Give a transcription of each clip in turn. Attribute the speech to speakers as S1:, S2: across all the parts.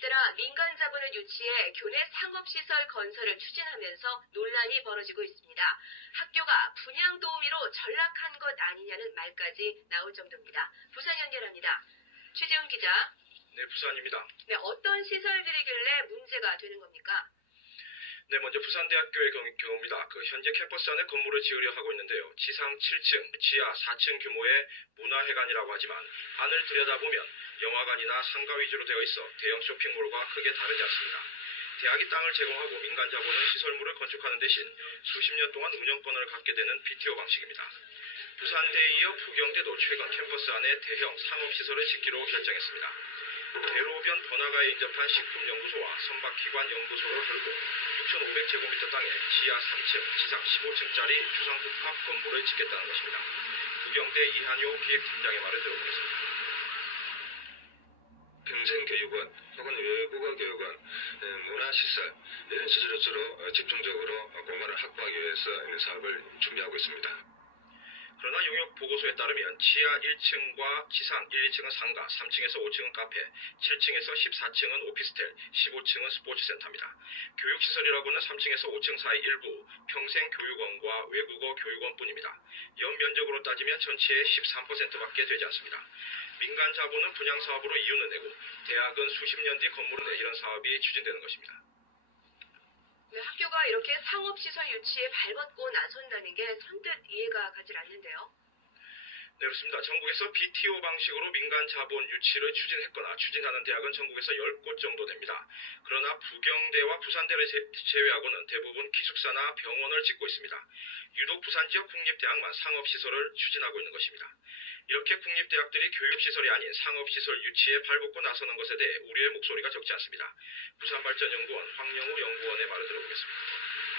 S1: 잇따라 민간 자본을 유치해 교내 상업시설 건설을 추진하면서 논란이 벌어지고 있습니다. 학교가 분양 도우미로 전락한 것 아니냐는 말까지 나올 정도입니다. 부산 연결합니다. 최재훈 기자,
S2: 네, 부산입니다.
S1: 네, 어떤 시설들이길래 문제가 되는 겁니까?
S2: 네, 먼저 부산대학교의 경- 경우입니다. 그 현재 캠퍼스 안에 건물을 지으려 하고 있는데요. 지상 7층, 지하 4층 규모의 문화회관이라고 하지만 안을 들여다보면 영화관이나 상가 위주로 되어 있어 대형 쇼핑몰과 크게 다르지 않습니다. 대학이 땅을 제공하고 민간 자본은 시설물을 건축하는 대신 수십 년 동안 운영권을 갖게 되는 BTO 방식입니다. 부산대에 이어 부경대도 최근 캠퍼스 안에 대형 상업시설을 짓기로 결정했습니다. 대로변 번화가에 인접한 식품연구소와 선박기관 연구소를 헐고 6,500제곱미터 땅에 지하 3층, 지상 15층짜리 주상복합 건물을 짓겠다는 것입니다. 부경대 이한효 기획팀장의 말을 들어보겠습니다.
S3: 평생교육원 혹은 외국어 교육원, 에, 문화시설 이런 시설로 집중적으로 공간을 확보하기 위해서 이 사업을 준비하고 있습니다.
S2: 그러나 용역 보고서에 따르면 지하 1층과 지상 1, 2층은 상가, 3층에서 5층은 카페, 7층에서 14층은 오피스텔, 15층은 스포츠센터입니다. 교육시설이라고는 3층에서 5층 사이 일부 평생교육원과 외국어 교육원뿐입니다. 연면적으로 따지면 전체의 13%밖에 되지 않습니다. 민간 자본은 분양 사업으로 이윤을 내고 대학은 수십 년 뒤 건물을 내 이런 사업이 추진되는 것입니다.
S1: 네, 학교가 이렇게 상업시설 유치에 발벗고 나선다는 게 선뜻 이해가 가질 않는데요.
S2: 네, 그렇습니다. 전국에서 BTO 방식으로 민간 자본 유치를 추진했거나 추진하는 대학은 전국에서 10곳 정도 됩니다. 그러나 부경대와 부산대를 제- 제외하고는 대부분 기숙사나 병원을 짓고 있습니다. 유독 부산 지역 국립대학만 상업시설을 추진하고 있는 것입니다. 이렇게 국립대학들이 교육시설이 아닌 상업시설 유치에 발벗고 나서는 것에 대해 우리의 목소리가 적지 않습니다. 부산발전연구원 황영우 연구원의 말을 들어보겠습니다.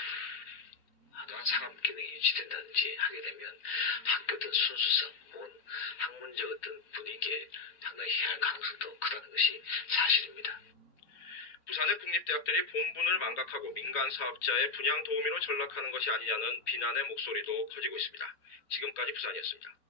S4: 상업 기능이 유지된다든지 하게 되면 학교든 순수성, 혹은 학문적 어떤 분위기에 상당히 해할 가능성도 크다는 것이 사실입니다.
S2: 부산의 국립대학들이 본분을 망각하고 민간 사업자의 분양 도우미로 전락하는 것이 아니냐는 비난의 목소리도 커지고 있습니다. 지금까지 부산이었습니다.